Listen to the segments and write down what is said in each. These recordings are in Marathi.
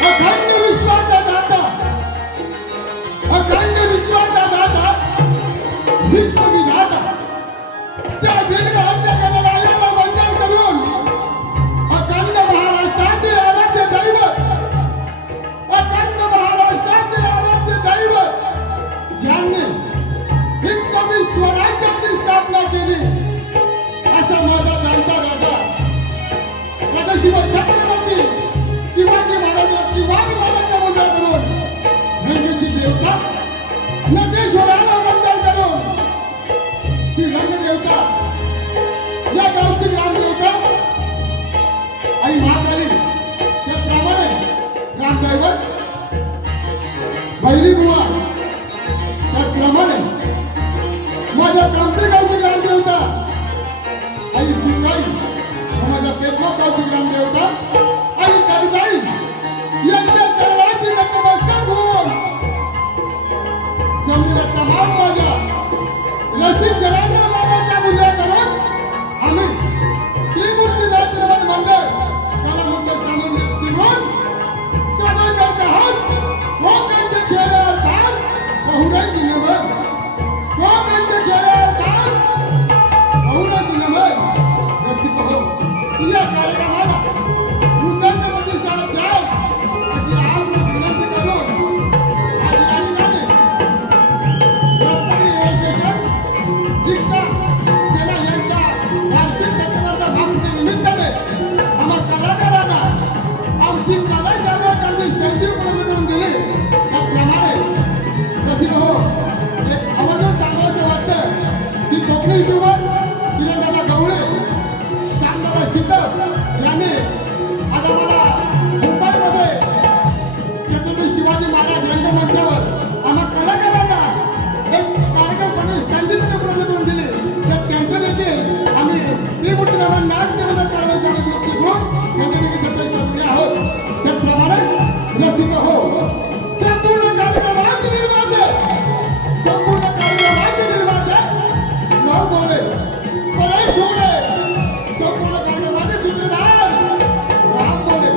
अखंड विश्वाचा दाता, अखंड विश्वाचा दाता, विश्वविधाता त्या दीर्घ हत्याकांडाला आईला वंदन करून अखंड महाराष्ट्राचे आराध्य दैवत, अखंड महाराष्ट्राचे आराध्य दैवत ज्यांनी हिंदवी स्वराज्याची स्थापना केली असा माझा जाणता राजा माझा शिवछत्रपती शिवाजी महाराजांची वाघमाराचा वंदन करून रंगची देवता नटेश्वराला वंदन करून ती रंगदेवता या गावची ग्रामदेवता आई महाकाली त्याप्रमाणे ग्रामदैवत भैरी बुवा त्याप्रमाणे माझ्या कामते गावची ग्रामदेवता आई सुनबाई माझ्या पेठवा गावची ग्रामदेवता आई कविताई यांच्या सर्वांची नतमस्तक होऊन समजा तमाम माझ्या रसिक जलांना बाबाच्या पूजा करून आम्ही त्रिमूर्ती नाट्यमंडळ मंडळ कलामंडळ सांगून सदा करत आहोत वो त्यांचे खेळावर ताल बहुराई दिनभर वो त्यांचे खेळावर ताल बहुराई दिनभर रसिक हो या कार्यक्रमाला उद्याच्या प्रतिसाद द्याल अशी आपली विनंती करून आज या ठिकाणी रत्नागिरी रेल्वे स्टेशन दीक्षा सेना यांच्या वार्षिक सत्राच्या भागच्या निमित्ताने आम्हा कलाकारांना आमची कला करण्यासाठी संधी उपलब्ध करून दिली त्याप्रमाणे रसिक हो एक आवर्जून सांगायचं वाटतं की कोकणी युवक श्रीदादा गवळे शांतदा सिद्धप यांनी आज आम्हाला मुंबईमध्ये छत्रपती शिवाजी महाराज रंगमंचावर आम्हा कलाकारांना एक कार्यक्रम संधी उपलब्ध करून दिली तर त्यांचं देखील आम्ही त्रिमूर्ती नाट्यमंडळ करण्यासाठी दृष्टी घेऊन त्यांच्या देखील सत्य साधले आहोत त्याप्रमाणे रसिक हो संपूर्ण कार्यक्रमाचे निर्माते संपूर्ण कार्यक्रमाचे निर्माते नाव बोले परेश होणे संपूर्ण कार्यक्रमाचे सूत्रधार राम बोले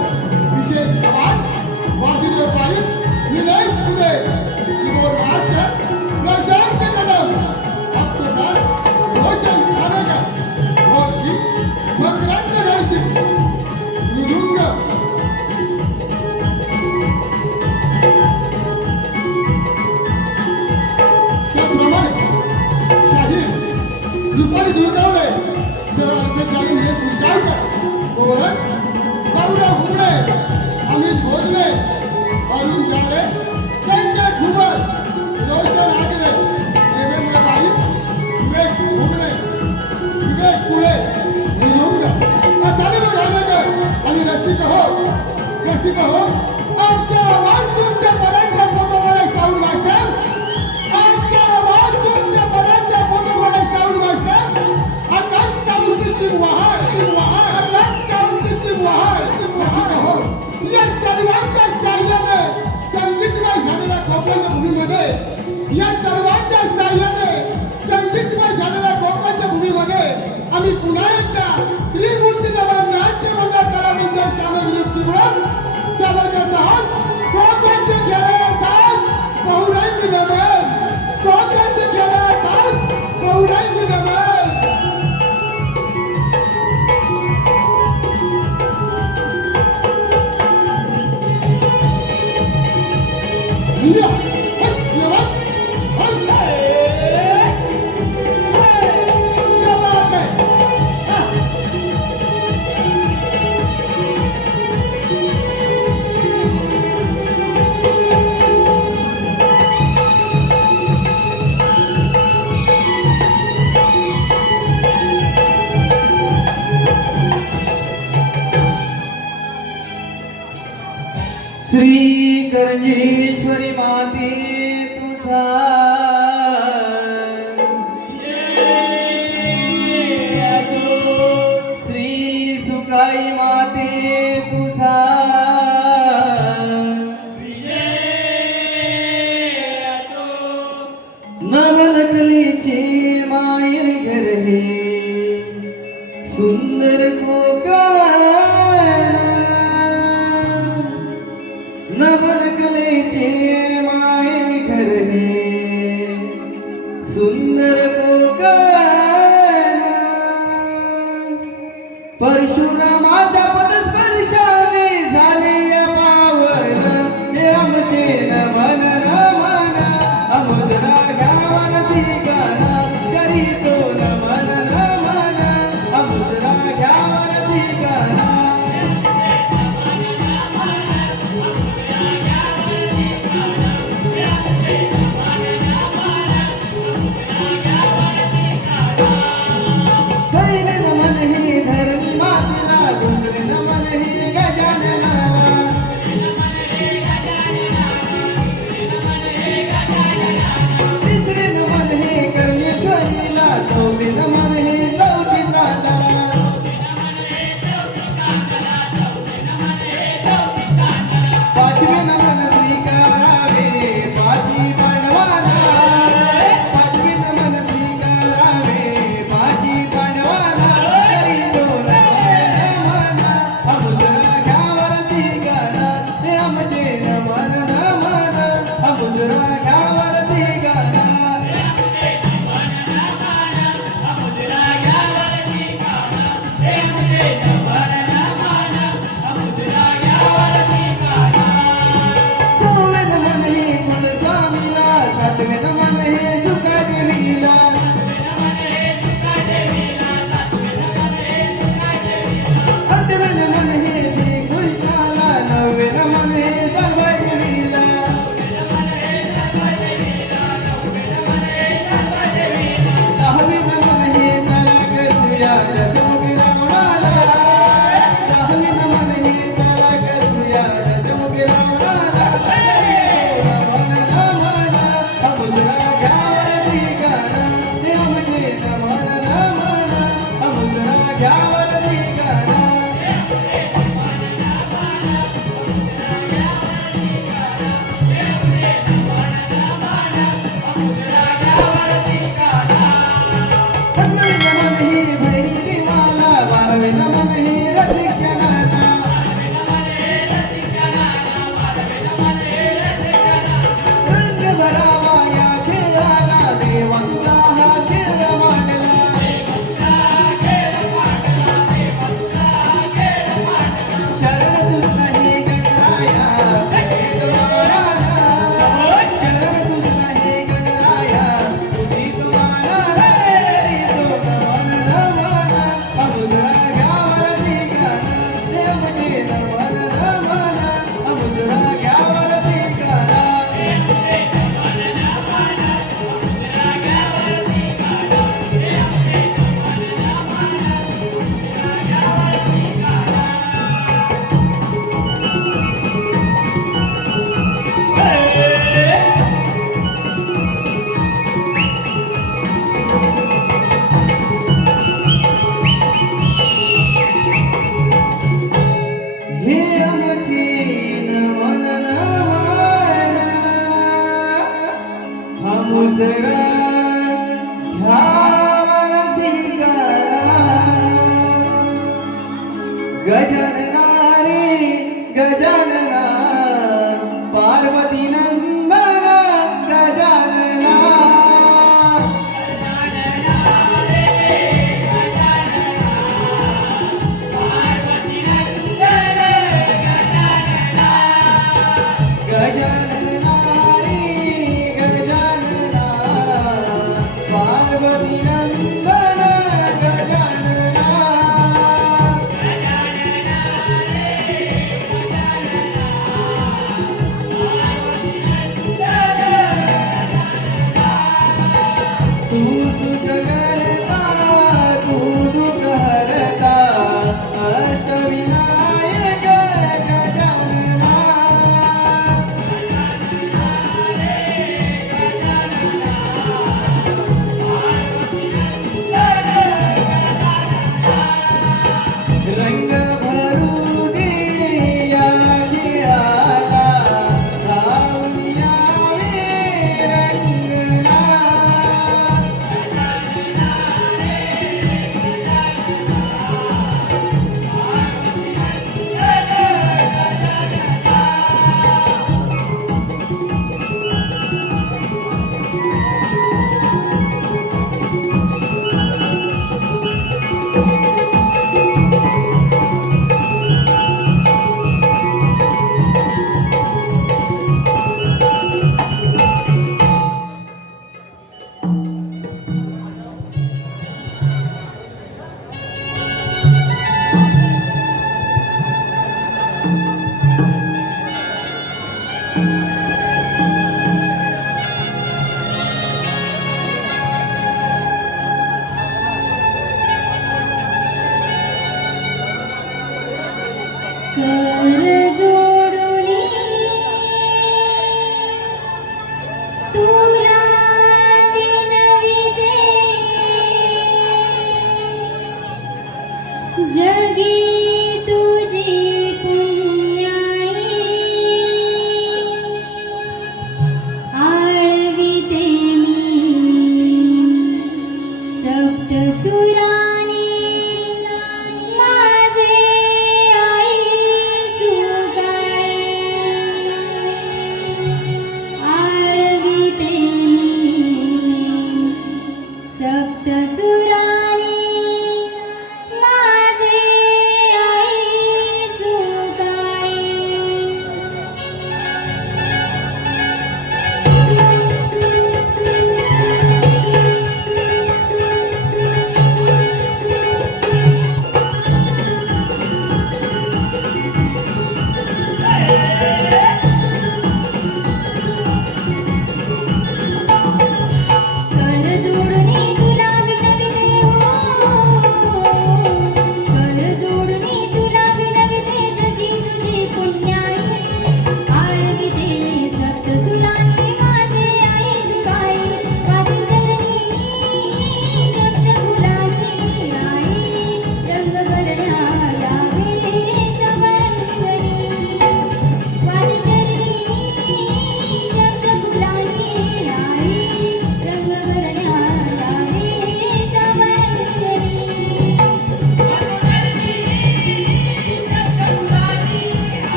विशेष आवाज वासुदेव पाईक निलेश पुदे कीबोर्ड मास्टर प्रशांत कदम अब्दुल रोशन खानेकर मोदी मकरंद नरसिंह मृदुंग त्याप्रमाणे शाहीर रुपाली दुर्गावले आपले जाणून हे पुरस्कार गोरख गौरव हुमणे अमित भोजने अरुण जाडे संजय घुमर रोशन आगरे देवेंद्र बाई विवेक हुमणे विवेक पुळे मृदुंग असालिम घाणेकर आणि रसिक हो आमच्या आवाज तुमच्यापर्यंत पोहोचवणारे साऊंड मास्टर आमच्या आवाज तुमच्यापर्यंत पोहोचवणारे साऊंड मास्टर आकाश साऊंड सिस्टीम वहाड आकाश साऊंड सिस्टीम वहाड हो या सर्वांच्या साह्याने संगीतमय झालेल्या कोकणच्या भूमीमध्ये या सर्वांच्या साह्याने संगीतमय झालेल्या कोकणच्या भूमीमध्ये आम्ही पुन्हा एकदा त्रिमूर्ती नाट्यमंडळ कलामंडळ सामग्री म्हणून सादर करत आहोत कोकणचे खेळावर ताल बहुराई दिनभर कोकणचे खेळावर ताल बहुराई दिनभर श्री करंजेश्वरी माते तुझा श्री सुकाई माते तुझा नवलकलीची मायर घर हे सुंदर कोकण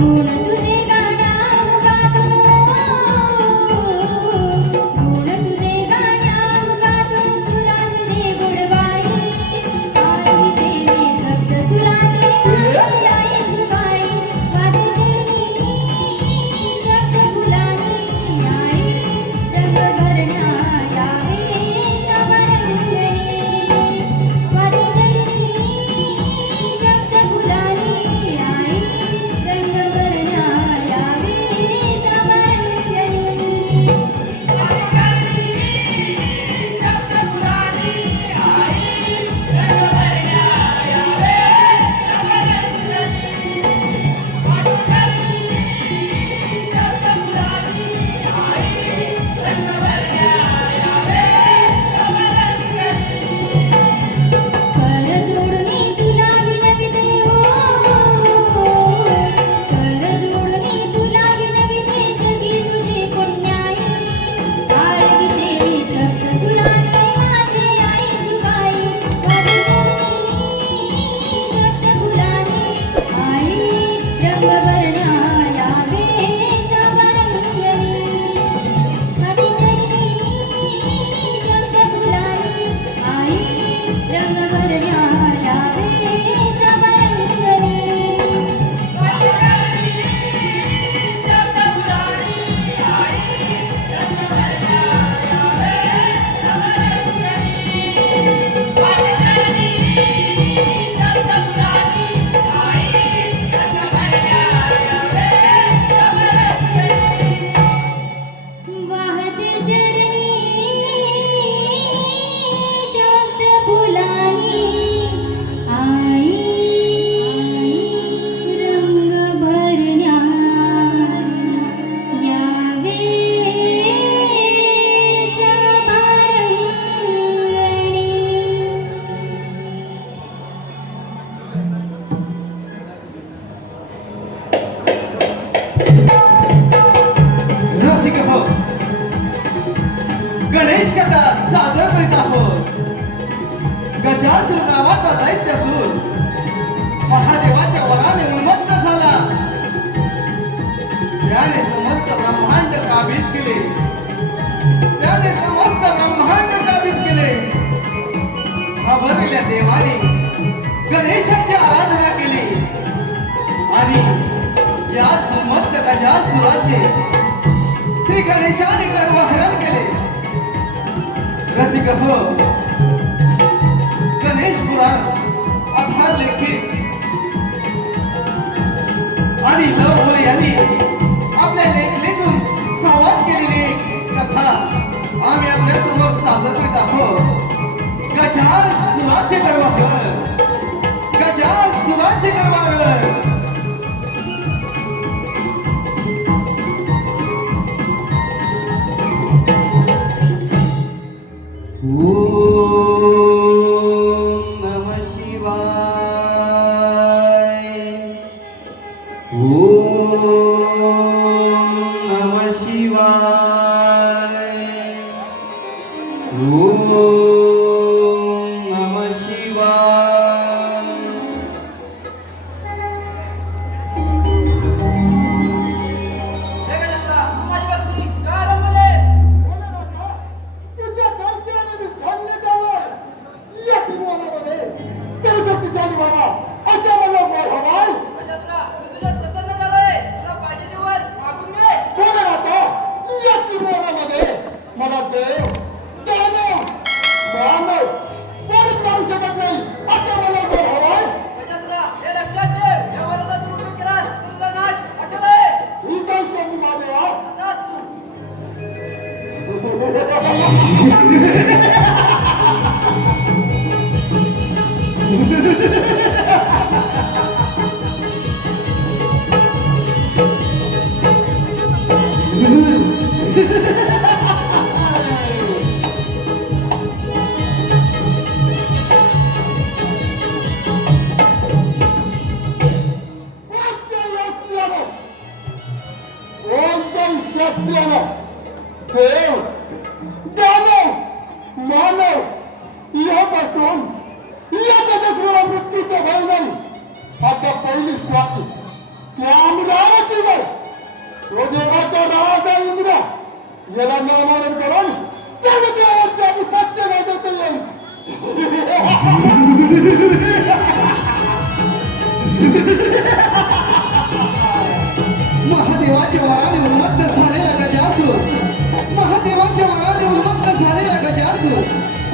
गुण तुझे गाण्यागातून गुण तुझे गाण्यागातून सुरात दे गोडवाई आई देवी सप्त सुराते आई सुबाई वाजते शब्द फुलानी आई रंग भरण्या यावे समरंगणी वाजते शब्द फुलानी आई रंग भरण्या यावे समरंगणी कर जोडणी तुला विनविते कर जोडणी तुला विनविते जगी तुझे पुण्याई आळविते मी सप्त सुराने माझे आई सुखाई शब्द फुलाने आई रंग भरण्या यावे समरंगणी हरिचरणी शब्द फुलाने आई रंग भरण्या यावे समरंगणी वाहते चरणी शब्द फुलानी आई रंग भरण्या यावे समरंगणी रसिक हो गणेश कथा सादर करीत आहोत. गजासूर नावाचा दैत्यासूर महादेवाच्या वराने उन्मत्त झाला. त्याने समस्त ब्रह्मांड काबीज केले. त्याने समस्त ब्रह्मांड काबीज केले. घाबरलेल्या देवाने गणेशाची आराधना केली आणि या उन्मत्त गजासुराचे श्री गणेशाने गर्वहरण केले. रसिक हो गणेश पुराण आधार लेखित आणि लव यांनी आपल्या लेखणीतून संवाद केलेली एक कथा आम्ही आपल्या समोर सादर करीत आहोत. गजाल सुराचे गर्वहरण गजाल सुराचे गर्वहरण. ओम नमः शिवाय. ओम नमः शिवाय. ओम नमः शिवाय. तुझ्या दर्शनाने मी धन्य झालोय. या त्रिभुवनामध्ये तेजस्वी बाबा असा मला वर हवाय. कोण आहे आता या त्रिभुवनामध्ये मला देव दानव मानव कोणीच मारू शकत नाही. असा मला वर हवाय. ही काय सांगू महादेवा. कोणत्याही शास्त्र्यानं देव दानव मानव यापासून या गजस्वरा मृत्यूचं भय नाही. आता पहिली स्वाती त्या अमरावती तो देवाचा राजा इंद्र याला नामरण करून सर्व देवांचे आधिपत्य गाजवता येईल. महादेवाच्या वराने उन्मत्त झालेला गजासूर, महादेवाच्या वराने उन्मत्त झालेला गजासूर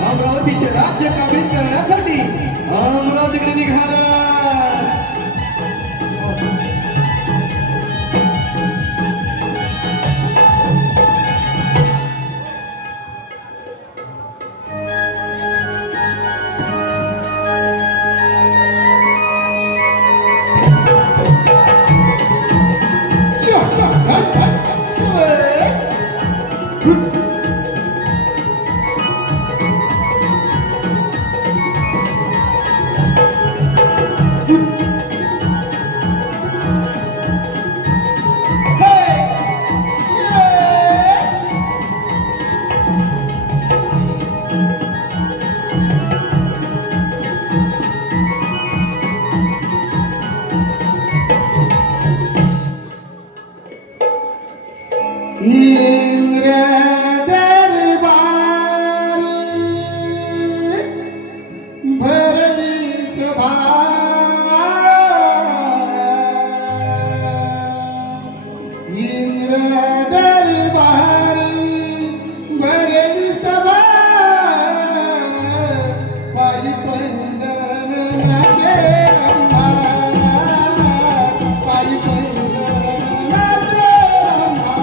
अमरावतीचे राज्य काबीज करण्यासाठी अमरावतीकडे निघाला. इंद्र दरबारी भरली सभा, इंद्र दरबारी भरली सभा, पायी पैदलनाचे रंभा, पायी पैदलनाचे रंभा.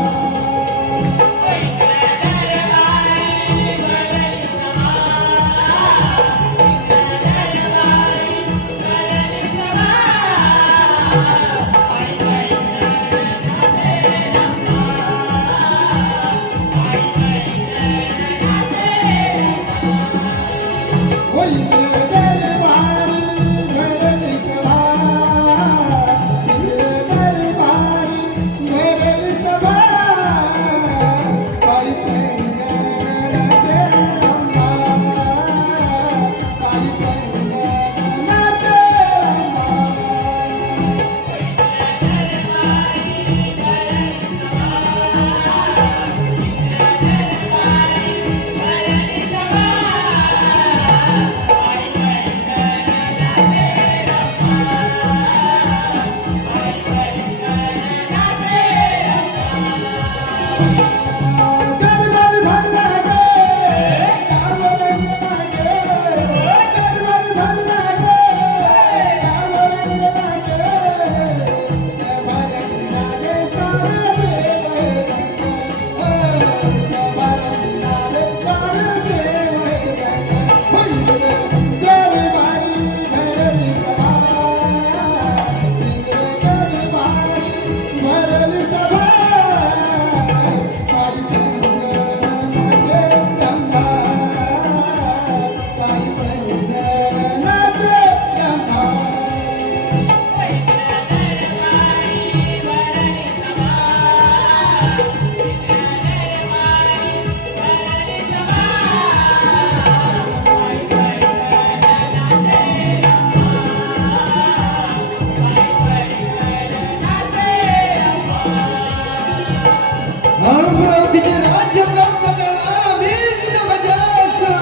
अमरावतीचे राज्य प्राप्त करणारा वीर गजासूर.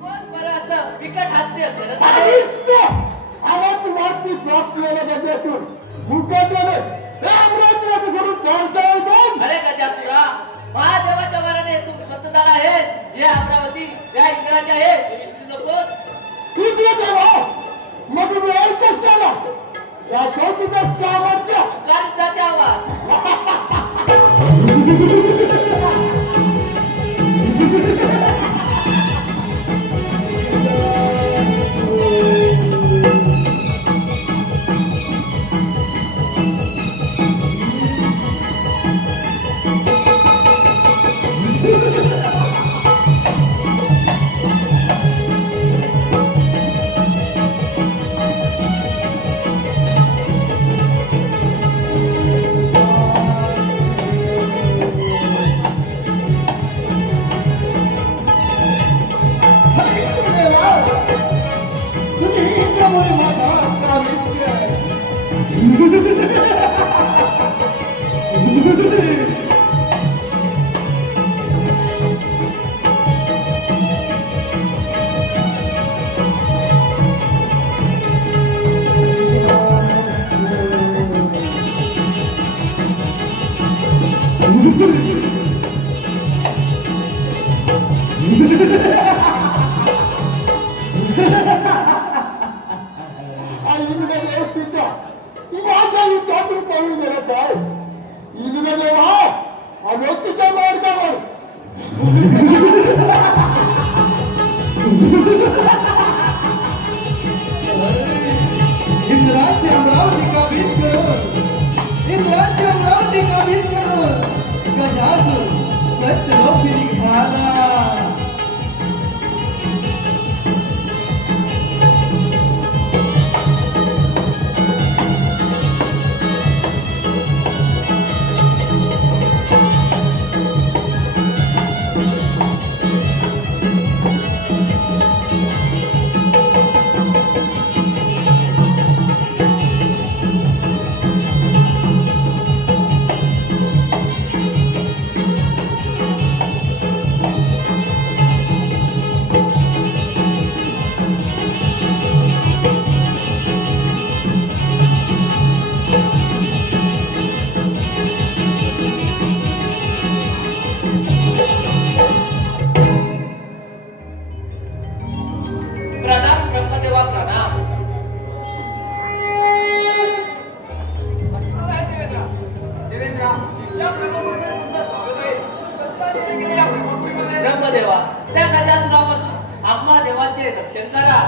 कोण बरं असं बिकट हास्य करत आहे? आदिष्ट आवाज वाटती प्राप्त झाला गजासूर. मुकाट्याने हे अमरावतीला सोडून चालता येतो. अरे गजासुरा, महादेवाच्या वराने तू मतदार आहेस. हे अमरावती या इंद्राचे आहे, हे विसरू नकोस. किती देवा मग वेळ कशाला दाखव तुझं सामर्थ्य. काळजाचा आवाज. आणि इंद्रदेव सुद्धा माझ्या युद्धातून पळून गेला आहे. इंद्रदेवा आलो तुझ्या मार्गावर. इंद्राची अमरावती काबीज करून इंद्राची अमरावती काबीज करून गजासूर सत्यलोकी निघाला. प्रणाम ब्रह्मदेवा प्रणाम. ब्रह्मदेवा त्या गजासुरापासून आम्हा देवाचे रक्षण करा.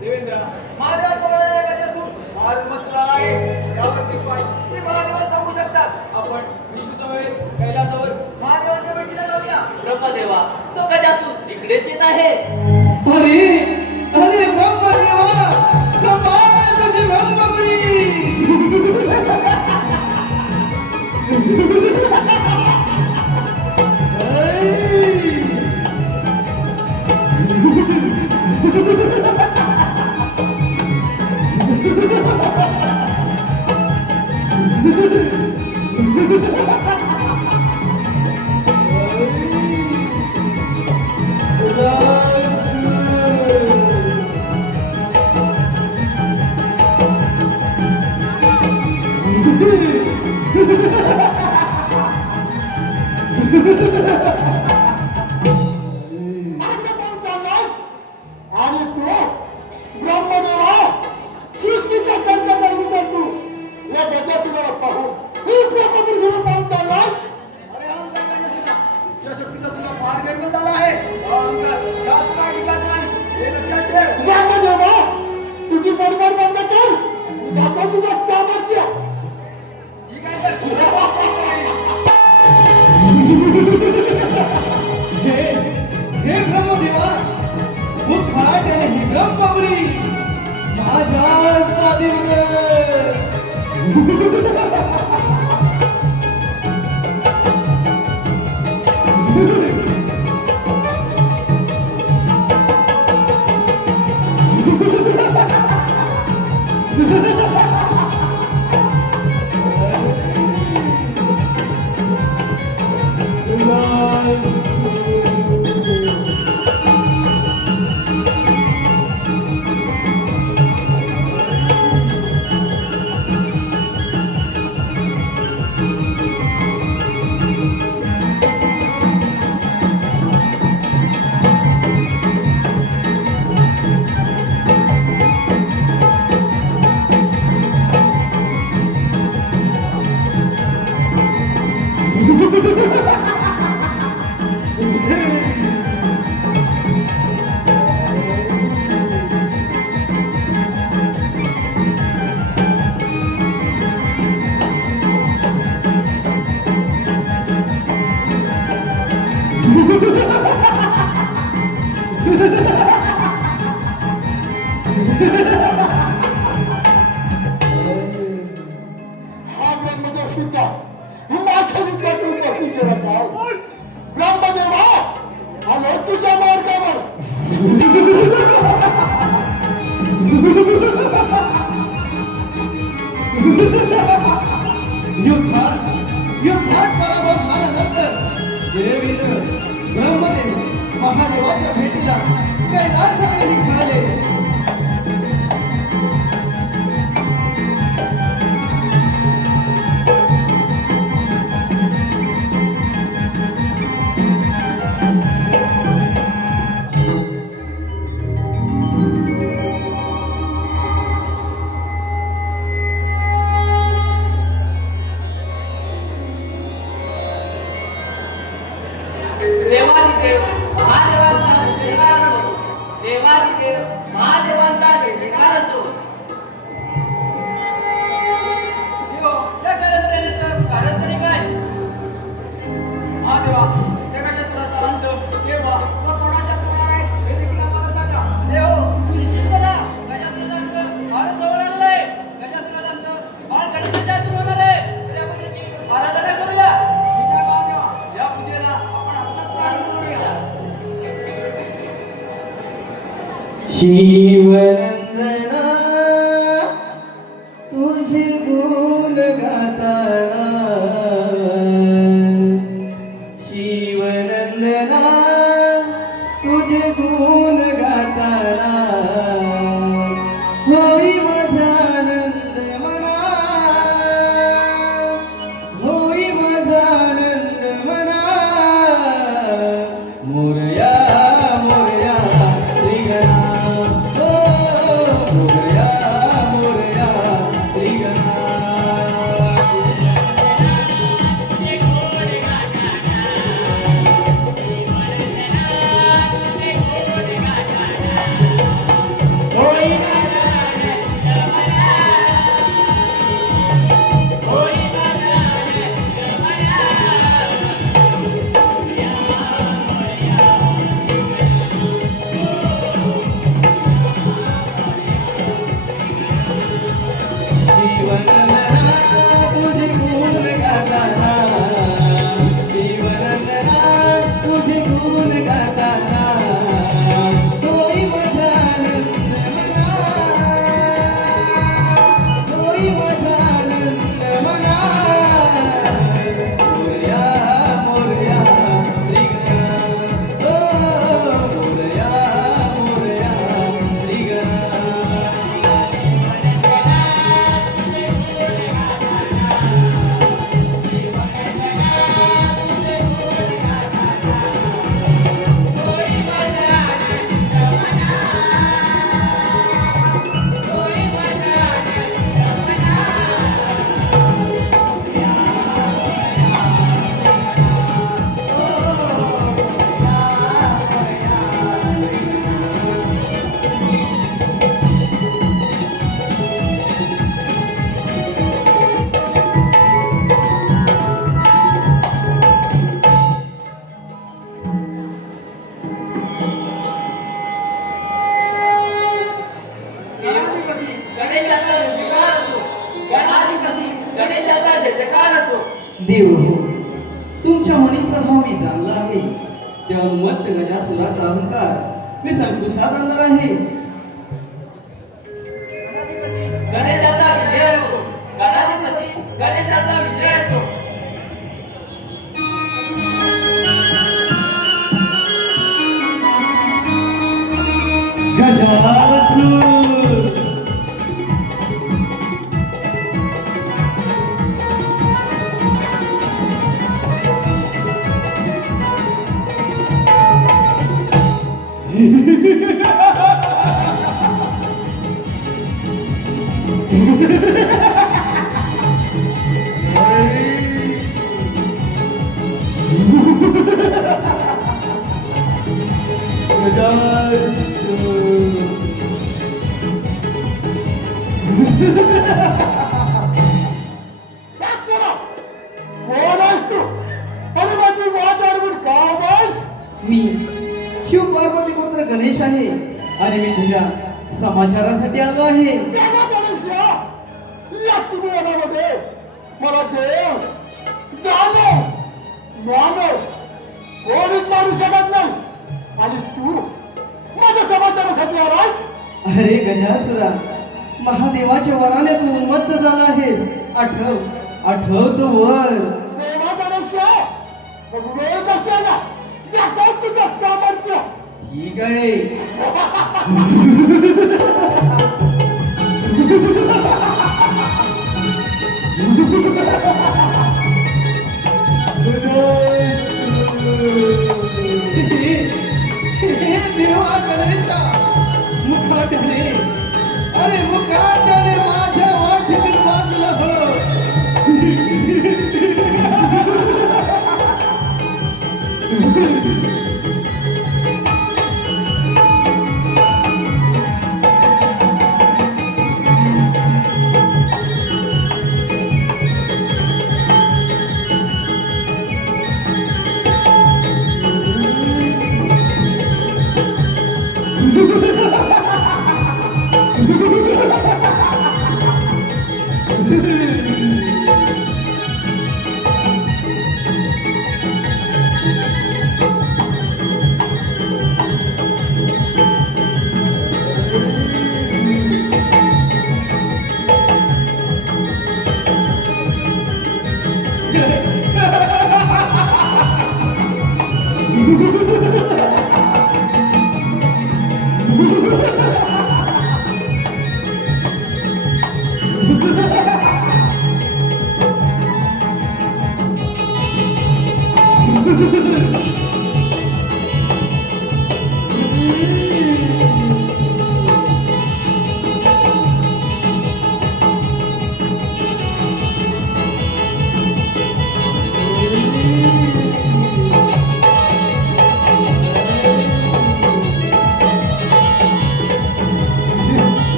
देवेंद्र महादेवाचा वर्ण आहे गजासूर फार महत्त्वाचा आहे. यावरती उपाय श्री महादेव सांगू शकतात. आपण विष्णू समवेत कैलासावर महादेवाच्या भेटीला जाऊया. ब्रह्मदेवा तो गजासूर इकडेच येत आहे. अरे अरे ब्रह्मदेवा सांभाळ तुझी ब्रह्मपुरी. आणि तू ब्रह्मदेवा सृष्टीचा कर्ता करतो तू या गजासुराला पाहून ही ब्रह्मपुरुष पाहून चाललास. अरे अहंकार गजासूरा तुझ्या शक्तीचा तुला फार गर्व झाला आहे. अहंकार जास्त काही विकास नाही हे लक्षात ठेव. ब्रह्मदेवा तुझी बडबड बंद कर. दाखव तुझं सामर्थ्य. ठीक आहे तर हे ब्रह्मदेवा मुखाट आणि ही ब्रह्मपुरी माझ्या स्वाधीन कर. हा ब्रह्मदेव सुद्धा माझ्या विद्यार्थी उपस्थित करत आहे. ब्रह्मदेवा आलो तुझ्या मार्गावर. युद्धात युद्धात पराभव झाल्यानंतर देवीनं ब्रह्मदेव महादेवाच्या भेटीला कैलासाकडे निघाले. देवादिदेव महादेवांचा जयकार असो. देवादिदेव महादेवांचा जयकार असो. देव, त्या गडात येण्याचं कारण तरी काय? हा देवा, त्या गटासुराचा अंत केव्हा व कोणाच्या होणार आहे हे देखील आम्हाला सांगा. देव, निश्चिंत राहा. गजासुराचा अंत फारच जवळ आलेला आहे. गजासुराचा अंत बाळ गणेशाच्या हातून होणार आहे. तर आपण त्याची आराधना करूया. ठीक आहे महादेवा, या पूजेला आपण आत्ताच प्रारंभ करूया. शिवनंदना तुझे गुण गाताना, शिवनंदना तुझे गुण गाताना, होई माझा आनंद मना, होई माझा आनंद मना. मोरया मोरया श्रीगणा, ओ मोरया मोरया श्रीगणा. तुझे गुण गाताना, शिवनंदना तुझे गुण गाताना, होई माझा आनंद मना, होई माझा आनंद मना. मोरया मोरया श्रीगणा, ओ मोरया मोरया श्रीगणा. गणाधिपती, गणेशाचा जयकार असो. गणाधिपती गणेशाचा जयकार असो. देव हो, तुमच्या म्हणीचा भाव मी जाणला आहे. त्या उन्मत्त गजासुराचा अहंकार मी संकुशात आणणार आहे. गणाधिपती, गणेशाचा विजय असो. गणाधिपती गणेशाचा विजय असो. गजासुर कोण आहेस तू? आणि माझी वाट अडवून का बस? मी शिव पार्वती पुत्र गणेश आहे आणि मी तुझ्या समाचारासाठी आलो आहे. देवा गणेशा, या कुटुंबामध्ये मला देव दानव मानव कोणीच मानू शकत नाही. आणि तू माझ्या समाचारासाठी आलास? अरे गजासुरा, महादेवाच्या वराने तू उन्मत्त झाला आहेस. आठव तो वर. देवा मग वेळ कशाला दाखव तुझं सामर्थ्य. ठीक आहे. देवा गणेशा, मुखाट्याने, अरे मुखाट्याने माझ्या वाटेतील बाजूला हो.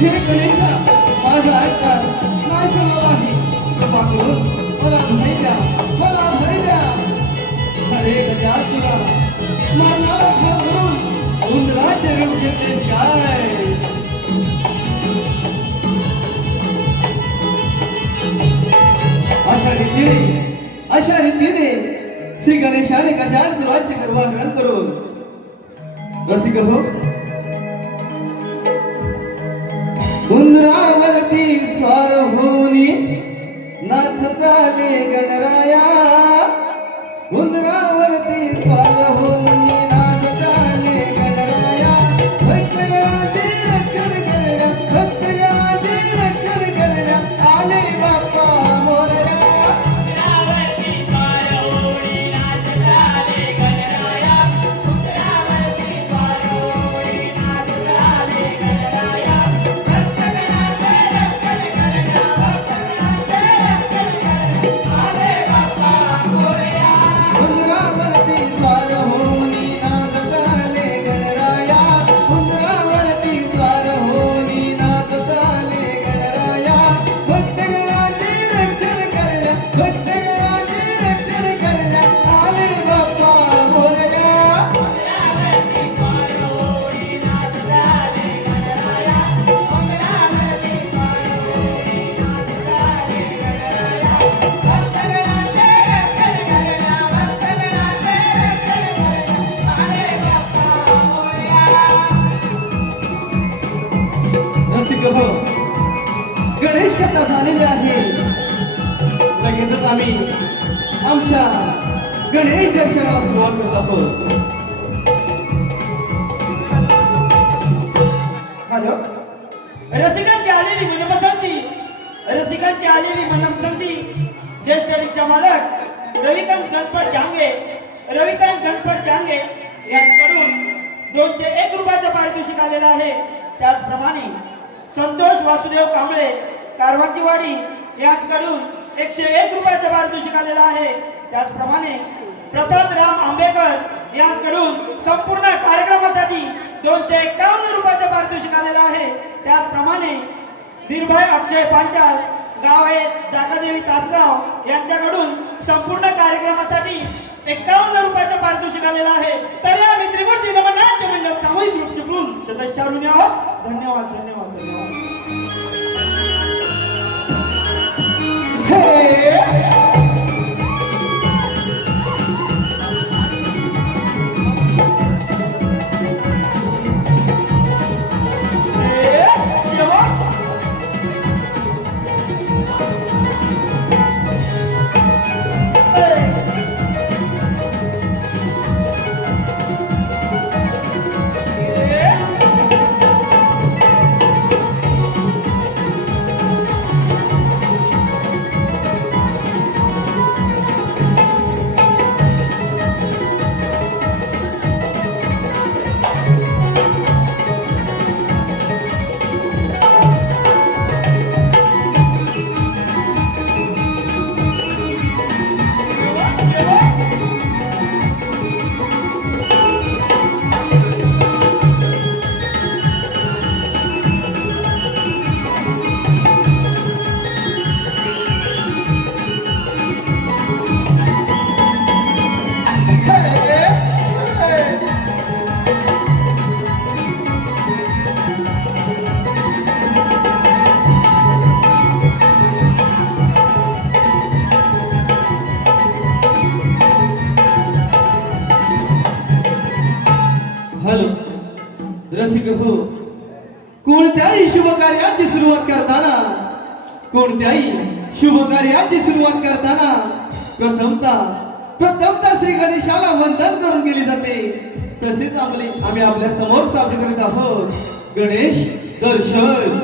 हे गणेशा, माझा ऐकतात नाही चालला नाही. कृपा करून मला धरी द्या, मला धरी द्या. अरे गजासुरा, मरणाला घाबरून उंदराचे रूप घेतले काय? अशा रीतीने श्री गणेशाने गजासुराचे गर्भाधान करून रसिक हो उंदरावरती स्वार होनी नाचताले गणराया. उंदरावरती स्वार होनी नाचताले गणराया. भक्तगणाचे रक्षण करण्या, भक्तगणाचे रक्षण करण्या आले बाप्पा मोरया. गणेश कथा झालेली आहे. लगेचच आम्ही आमच्या गणेश दर्शनाला सुरुवात करत आहोत. हॅलो, रसिकांची आलेली मनपसंती, रसिकांची आलेली मनपसंती. ज्येष्ठ रिक्षा मालक रविकांत गणपत डांगे यांच्याकडून 201 रुपयाचं पारितोषिक आलेलं आहे. त्याचप्रमाणे संतोष वासुदेव कांबळे कारवांचीवाडी यांच्याकडून 101 रुपयाचं पारितोषिक आलेलं आहे. त्याचप्रमाणे प्रसाद राम आंबेकर यांच्याकडून संपूर्ण कार्यक्रमासाठी 251 रुपयाचं पारितोषिक आलेलं आहे. त्याचप्रमाणे निर्भय अक्षय पांचाल गाव आहे जागादेवी तासगाव यांच्याकडून संपूर्ण कार्यक्रमासाठी 51 रुपयाचं पारितोषिक आलेलं आहे. तर या त्रिमूर्ती नवनाट्य मंडप सामूहिक ग्रुप चिपळूण सदस्यावरून यावं. धन्यवाद धन्यवाद धन्यवाद. रसिक हो, कोणत्याही शुभ कार्याची सुरुवात करताना प्रथमतः श्री गणेशाला वंदन करून केली जाते. तसेच आम्ही आपल्या समोर सादर करीत आहोत गणेश दर्शन.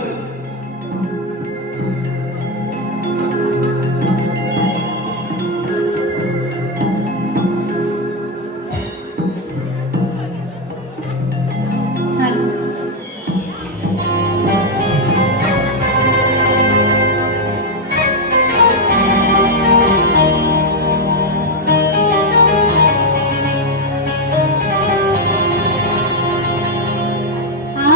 आ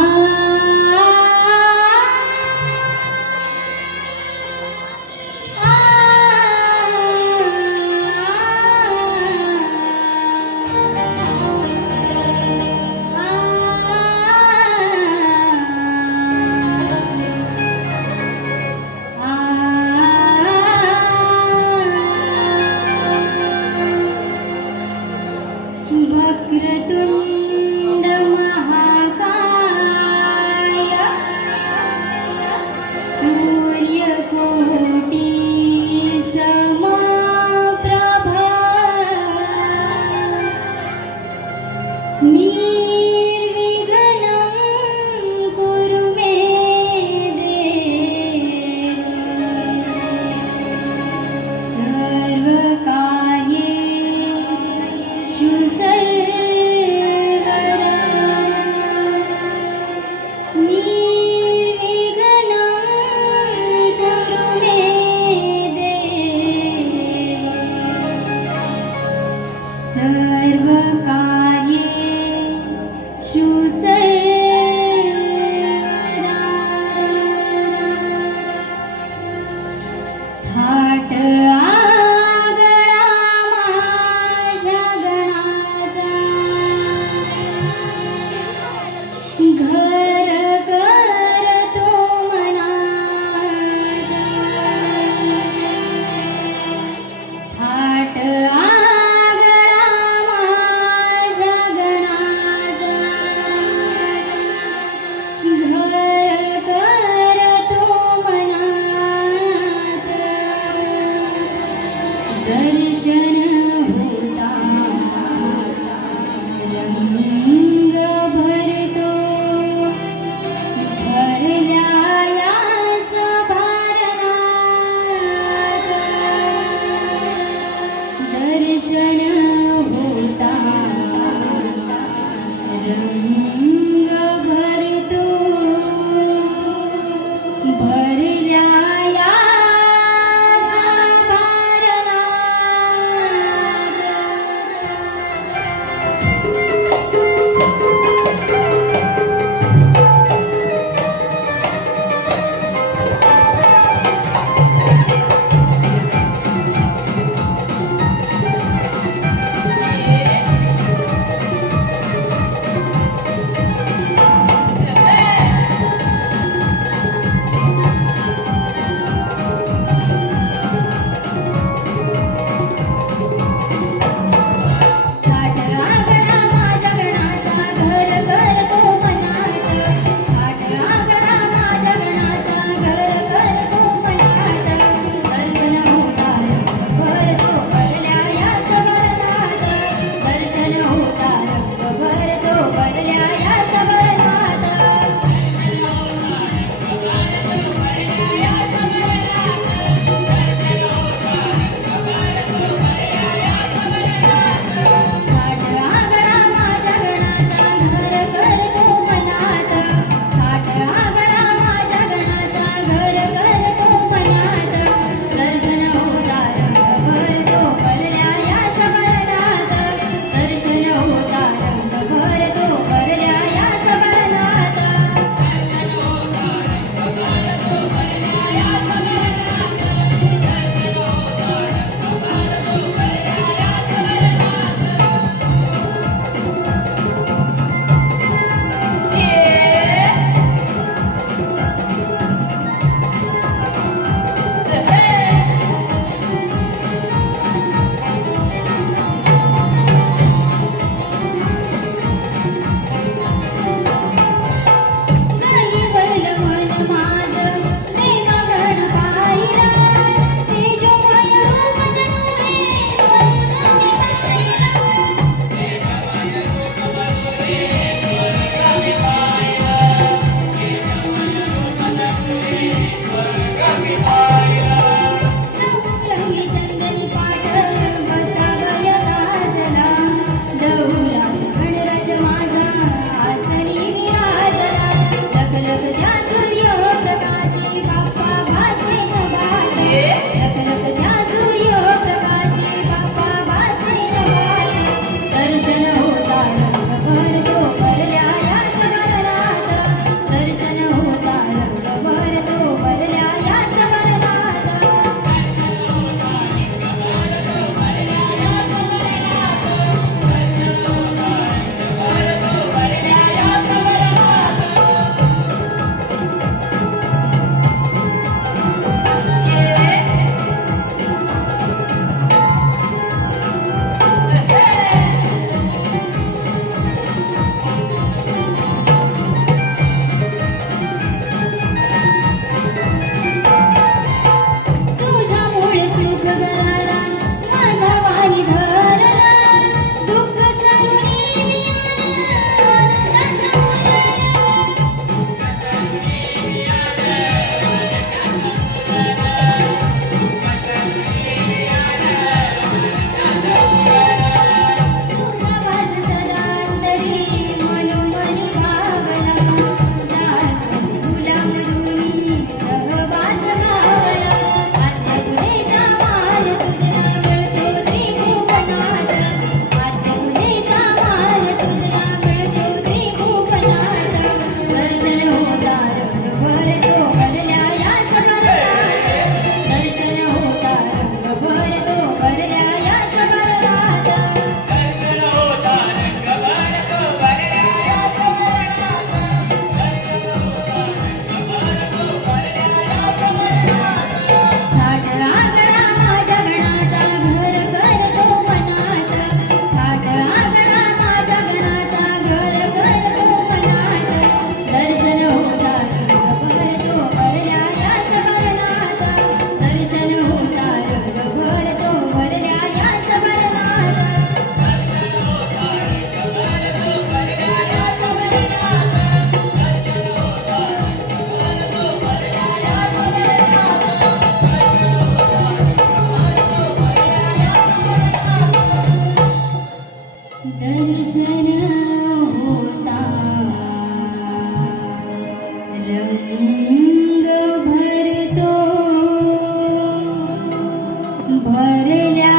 भरल्या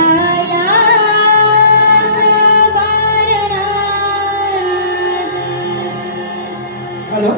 या वारणात. हॅलो